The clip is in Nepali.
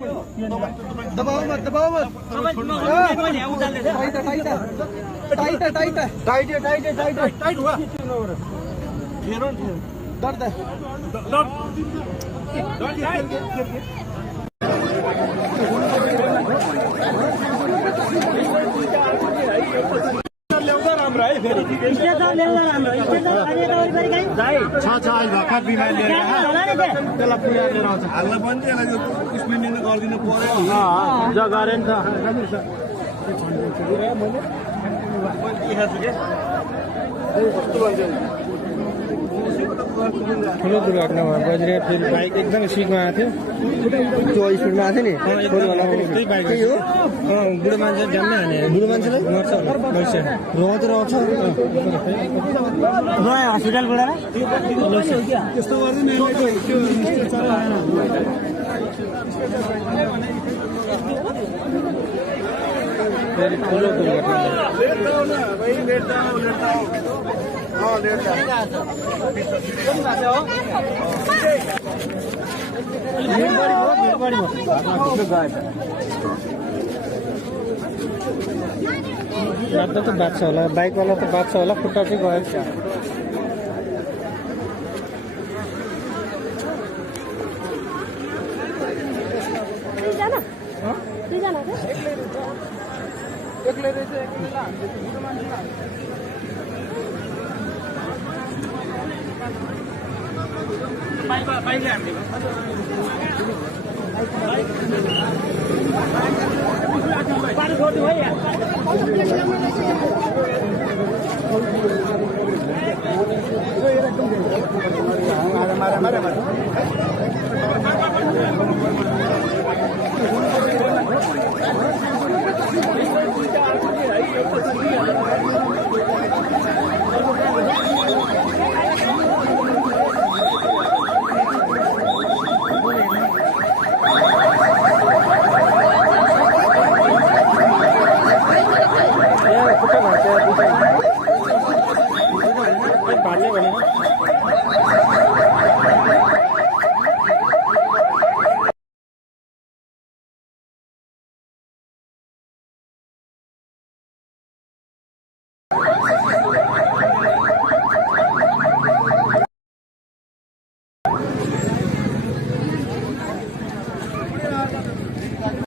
दबाओ मत टाइट हुआ दर्द है ठुलो दुर्घटना भयो बज्रे फेरि बाइक एकदम स्पिडमा आएको थियो जो स्पिडमा आएको थियो नि त्यही हो बुढो मान्छे जम्मै हाने बुढो मान्छेलाई मर्छ रहन्छ हस्पिटलबाट त्यस्तो फेरि ठुलो दुर्घटना लाग्दा त बाँच्छ होला बाइकवाला त बाँच्छ होला खुट्टा चाहिँ गएको छ